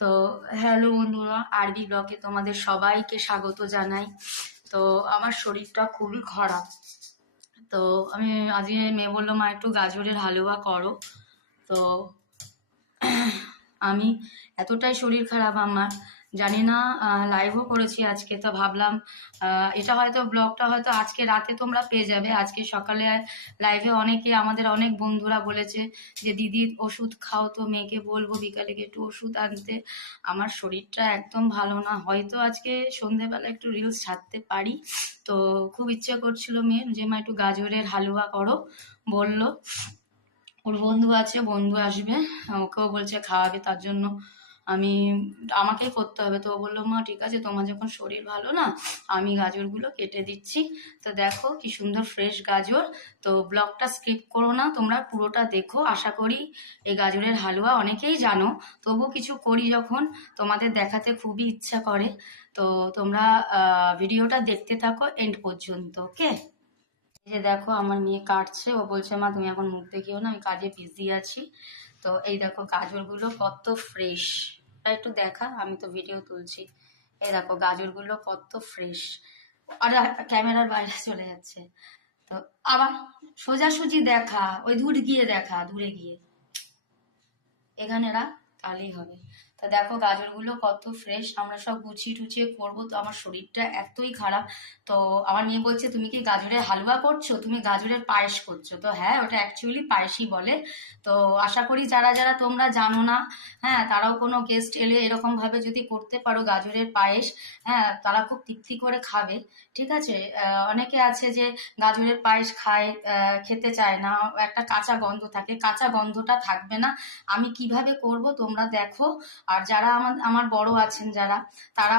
তো হ্যালো বন্ধুরা, আরবি ব্লগে তোমাদের সবাইকে স্বাগত জানাই। তো আমার শরীরটা খুবই খারাপ। তো আমি আজকে মেয়ে বললো, মা একটু গাজরের হালুয়া করো। তো আমি এতটাই শরীর খারাপ আমার, জানি না। লাইভও করেছি আজকে, তো ভাবলাম এটা হয়তো ব্লগটা হয়তো আজকে রাতে তোমরা পেয়ে যাবে। আজকে সকালে লাইভে অনেকে, আমাদের অনেক বন্ধুরা বলেছে যে দিদি ওষুধ খাও, তো মেয়েকে বলবো বিকালে গিয়ে একটু ওষুধ আনতে। আমার শরীরটা একদম ভালো না, হয়তো আজকে সন্ধেবেলা একটু রিলস ছাড়তে পারি। তো খুব ইচ্ছে করছিল মেয়ের যে মা একটু গাজরের হালুয়া করো, বললো। ওর বন্ধু আছে, বন্ধু আসবে, ওকেও বলছে খাওয়াবে, তার জন্য আমি আমাকেই করতে হবে। তো ও বললো, মা ঠিক আছে, তোমার যখন শরীর ভালো না, আমি গাজরগুলো কেটে দিচ্ছি। তো দেখো কি সুন্দর ফ্রেশ গাজর। তো ব্লগটা স্কিপ করো না, তোমরা পুরোটা দেখো। আশা করি এই গাজরের হালুয়া অনেকেই জানো, তবু কিছু করি যখন, তোমাদের দেখাতে খুবই ইচ্ছা করে। তো তোমরা ভিডিওটা দেখতে থাকো এন্ড পর্যন্ত, ওকে। এই যে দেখো আমার মেয়ে কাটছে, ও বলছে মা তুমি এখন মুখ দেখিও না, আমি কাজে বিজি আছি। তো এই দেখো গাজরগুলো কত ফ্রেশ, একটু দেখা, আমি তো ভিডিও তুলছি। এই দেখো গাজরগুলো কত ফ্রেশ। আর ক্যামেরার বাইরে চলে যাচ্ছে। তো আবার সোজাসুজি দেখা, ওই দূর গিয়ে দেখা, দূরে গিয়ে, এখানে রাখ, তাহলেই হবে। তা দেখো গাজরগুলো কত ফ্রেশ, আমরা সব গুছিয়ে টুছিয়ে করবো, তো আমার শরীরটা এতই খারাপ। তো আমার মেয়ে বলছে তুমি কি গাজরের হালুয়া করছো, তুমি গাজরের পায়েস করছো। তো হ্যাঁ, ওটা অ্যাকচুয়ালি পায়েসই বলে। তো আশা করি যারা যারা তোমরা জানো না, হ্যাঁ, তারাও কোনো গেস্ট এলে এরকম ভাবে যদি করতে পারো গাজরের পায়েস, হ্যাঁ, তারা খুব তৃপ্তি করে খাবে। ঠিক আছে। অনেকে আছে যে গাজরের পায়েস খায়, খেতে চায় না, একটা কাঁচা গন্ধ থাকে, কাঁচা গন্ধটা থাকবে না। আমি কিভাবে করব তোমরা দেখো। আর যারা আমার আমার বড় আছেন যারা, তারা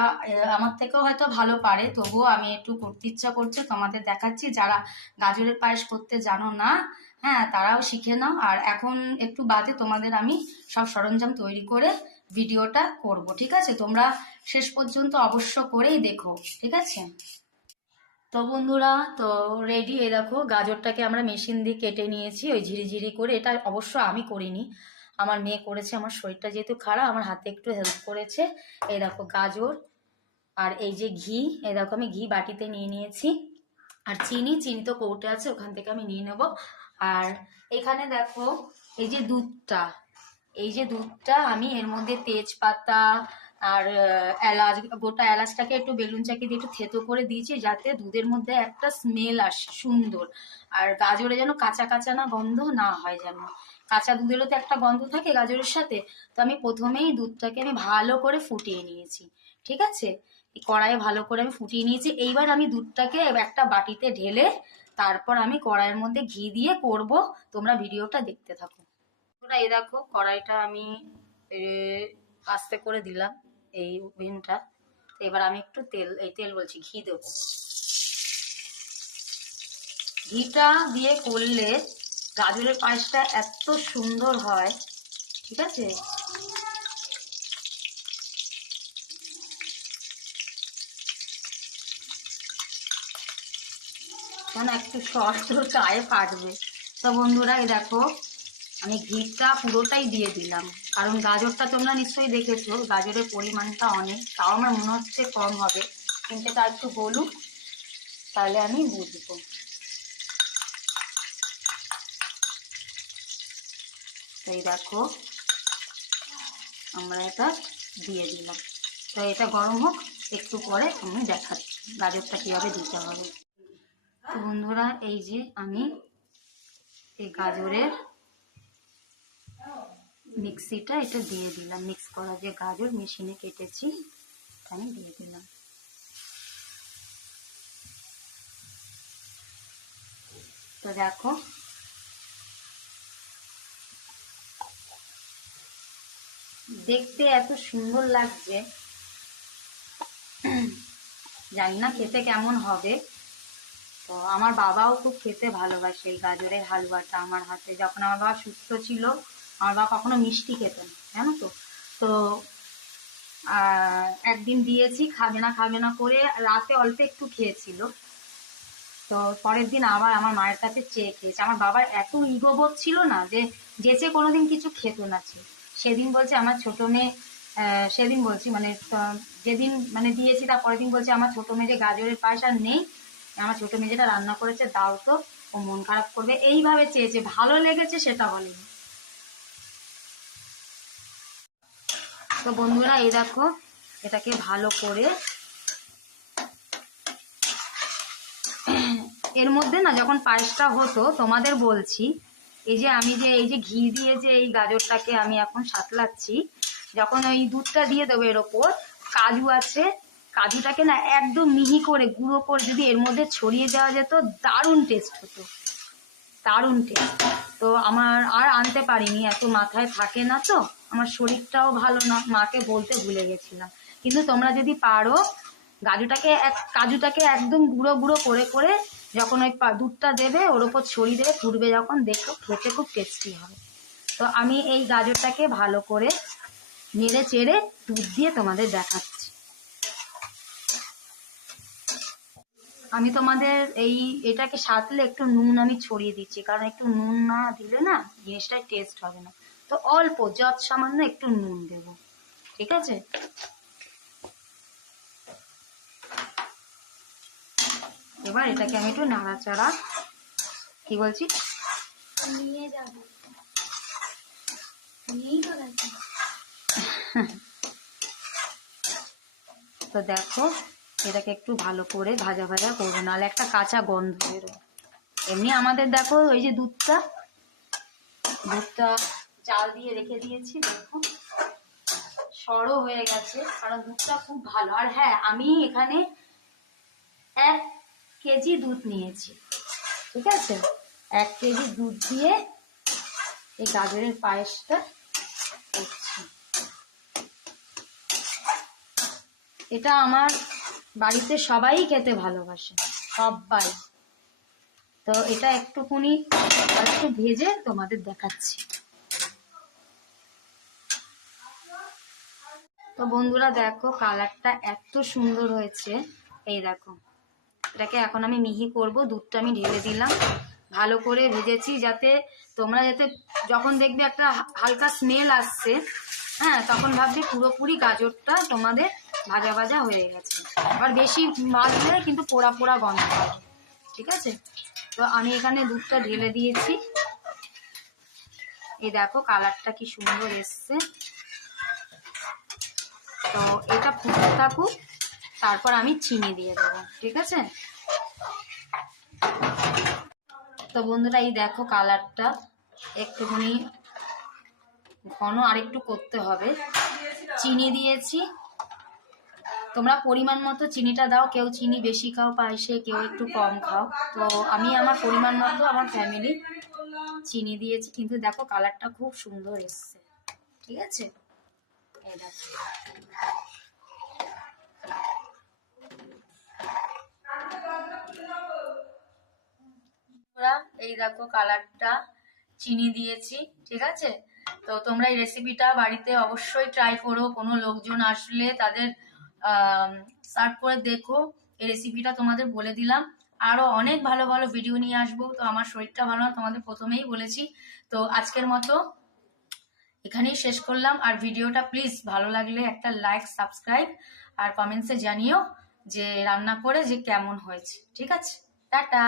আমার থেকেও হয়তো ভালো পারে, তবুও আমি একটু করতে ইচ্ছা করছে, তোমাদের দেখাচ্ছি। যারা গাজরের পায়েস করতে জানো না, হ্যাঁ, তারাও শিখে নাও। আর এখন একটু বাদে তোমাদের আমি সব সরঞ্জাম তৈরি করে ভিডিওটা করব, ঠিক আছে। তোমরা শেষ পর্যন্ত অবশ্য করেই দেখো, ঠিক আছে। তো বন্ধুরা, তো রেডি। এই দেখো গাজরটাকে আমরা মেশিন দিয়ে কেটে নিয়েছি, ওই ঝিরিঝিরি করে। এটা অবশ্য আমি করিনি, আমার মেয়ে করেছে। আমার শরীরটা যেহেতু খারাপ, আমার হাতে একটু হেল্প করেছে। এই দেখো গাজর, আর এই যে ঘি, এই দেখো আমি ঘি বাটিতে নিয়ে নিয়েছি। আর চিনি, চিনি তো কৌটে আছে, ওখান থেকে আমি নিয়ে নেব। আর এখানে দেখো এই যে দুধটা, এই যে দুধটা আমি এর মধ্যে তেজপাতা আর এলাচ, গোটা এলাচটাকে একটু বেলুন চাকি দিয়ে একটু থেতো করে দিয়েছি, যাতে দুধের মধ্যে একটা স্মেল আসে সুন্দর। আর গাজরে যেন কাঁচা কাঁচা না গন্ধ না হয়, যেন কাঁচা দুধেরও তো একটা গন্ধ থাকে গাজরের সাথে। তো আমি প্রথমেই দুধটাকে আমি ভালো করে ফুটিয়ে নিয়েছি, ঠিক আছে। এই কড়াইয়ে ভালো করে আমি ফুটিয়ে নিয়েছি। এইবার আমি দুধটাকে একটা বাটিতে ঢেলে তারপর আমি কড়াইয়ের মধ্যে ঘি দিয়ে করব। তোমরা ভিডিওটা দেখতে থাকো। তোমরা এই দেখো কড়াইটা আমি এ, আস্তে করে দিলাম, এই ওভেনটা। এবার আমি একটু তেল, এই তেল বলছি, ঘি দেবো। ঘিটা দিয়ে করলে গাজরের পায়েসটা এত সুন্দর হয়, ঠিক আছে। কেন একটু সস তোর গায়ে ফাটবে। তো বন্ধুরা এই দেখো আমি ঘিটা পুরোটাই দিয়ে দিলাম, কারণ গাজরটা তোমরা নিশ্চয়ই দেখেছো, গাজরের পরিমাণটা অনেক, তাও আমার মনে হচ্ছে কম হবে, কিন্তু তা একটু বলুক, তাহলে আমি বুঝবো। এই দেখো আমরা এটা দিয়ে দিলাম। তো এটা গরম হোক, একটু পরে আমি দেখাচ্ছি গাজরটা কিভাবে দিতে হবে। তো বন্ধুরা এই যে আমি এই গাজরের মিক্সিটা এটা দিয়ে দিলাম, মিক্স করা যে গাজর মেশিনে কেটেছি আমি দিয়ে দিলাম। তো দেখো দেখতে এত সুন্দর লাগছে, জানি না খেতে কেমন হবে। তো আমার বাবাও খুব খেতে ভালোবাসে এই গাজরের হালুয়াটা। আমার হাতে, যখন আমার বাবা সুস্থ ছিল, আমার বাবা কখনো মিষ্টি খেত না, জানো তো। তো একদিন দিয়েছি, খাবে না খাবে না করে রাতে অল্প একটু খেয়েছিল। তো পরের দিন আবার আমার মায়ের কাছে চেয়ে খেয়েছে। আমার বাবার এত ইগো বোধ ছিল না যে যেচে কোনোদিন কিছু খেত না। সেদিন বলছে আমার ছোট মেয়ে সেদিন বলছি মানে যেদিন মানে দিয়েছি তার পরের দিন বলছি আমার ছোট মেজে গাজরের পায়েস আর নেই, আমার ছোট মেজেটা রান্না করেছে দাও তো, ও মন খারাপ করবে এইভাবে চেয়েছে, ভালো লেগেছে সেটা বলেনি। তো বন্ধুরা এই দেখো এটাকে ভালো করে এর মধ্যে না যখন পায়েসটা হতো তোমাদের বলছি, এই যে আমি যে এই যে ঘি দিয়ে যে এই গাজরটাকে আমি এখন সাতলাচ্ছি, যখন ওই দুধটা দিয়ে দেবো এর ওপর কাজু আছে, কাজুটাকে না একদম মিহি করে গুঁড়ো করে যদি এর মধ্যে ছড়িয়ে দেওয়া যেত দারুণ টেস্ট হতো, দারুণ টেস্ট। তো আমার আর আনতে পারিনি, এত মাথায় থাকে না, তো আমার শরীরটাও ভালো না, মাকে বলতে ভুলে গেছিলাম। কিন্তু তোমরা যদি পারো কাজুটাকে একদম গুঁড়ো গুঁড়ো করে করে যখন ওই দুধটা দেবে ওর ওপর ছড়িয়ে দেবে, ফুটবে যখন, দেখো খেতে খুব টেস্টি হবে। তো আমি এই গাজরটাকে ভালো করে নেড়ে চেড়ে দুধ দিয়ে তোমাদের দেখাচ্ছি। আমি তোমাদের এটাকে সাথলে একটু নুন আমি ছড়িয়ে দিচ্ছি, কারণ একটু নুন না দিলে না জিনিসটাই টেস্ট হবে না। তো অল্প যত সামান্য একটু নুন দেব, ঠিক আছে। এবার এটাকে আমি একটু নাড়াচাড়া, কি বলছি, নিয়ে যাব, তো দেখো এটাকে একটু ভালো করে ভাজা ভাজা করবো, নাহলে একটা কাঁচা গন্ধ বেরোবে। এমনি আমাদের দেখো ওই যে দুধটা জাল দিয়ে রেখে দিয়েছি, দেখো সরও হয়ে গেছে, কারণ দুধটা খুব ভালো। আর হ্যাঁ আমি এখানে 1 কেজি দুধ নিয়েছি, ঠিক আছে, 1 কেজি দুধ দিয়ে এই গাজরের পায়েসটা করছি। এটা আমার বাড়িতে সবাই খেতে ভালোবাসে, সবাই। তো এটা একটুখানি একটু ভেজে তোমাদের দেখাচ্ছি। তো বন্ধুরা দেখো কালারটা এত সুন্দর হয়েছে, এই দেখো এটাকে এখন আমি মিহি করব, দুধটা আমি ঢেলে দিলাম, ভালো করে ভেজেছি যাতে তোমরা যখন দেখবে একটা হালকা স্মেল আসছে, হ্যাঁ তখন ভাববে পুরোপুরি গাজরটা তোমাদের ভাজা ভাজা হয়ে গেছে। আবার বেশি ভাজলে কিন্তু পোড়া পোড়া গন্ধ হবে, ঠিক আছে। তো আমি এখানে দুধটা ঢেলে দিয়েছি, এই দেখো কালারটা কি সুন্দর এসছে। তো এটা ফুটতে থাকুক, তারপর আমি চিনি দিয়ে দেবো, ঠিক আছে। তো বন্ধুরা এই দেখো কালারটা একটুখানি ঘন আরেকটু করতে হবে, চিনি দিয়েছি, তোমরা পরিমাণ মতো চিনিটা দাও, কেউ চিনি বেশি খাও পায়েসে, কেউ একটু কম খাও। তো আমি আমার পরিমাণ মতো আমার ফ্যামিলি চিনি দিয়েছি, কিন্তু দেখো কালারটা খুব সুন্দর এসছে, ঠিক আছে। এই দেখো এই দেখো কালারটা, চিনি দিয়েছি, ঠিক আছে। তো তোমরা এই রেসিপিটা বাড়িতে অবশ্যই ট্রাই করো, কোনো লোকজন আসলে তাদের সার্ভ করে দেখো। এই রেসিপিটা তোমাদের বলে দিলাম, আরো অনেক ভালো ভালো ভিডিও নিয়ে আসবো। তো আমার শরীরটা ভালো না, তোমাদের প্রথমেই বলেছি। তো আজকের মতো এখানেই শেষ করলাম। আর ভিডিওটা প্লিজ ভালো লাগলে একটা লাইক, সাবস্ক্রাইব আর কমেন্টসে জানিও যে রান্না করে যে কেমন হয়েছে, ঠিক আছে। টাটা।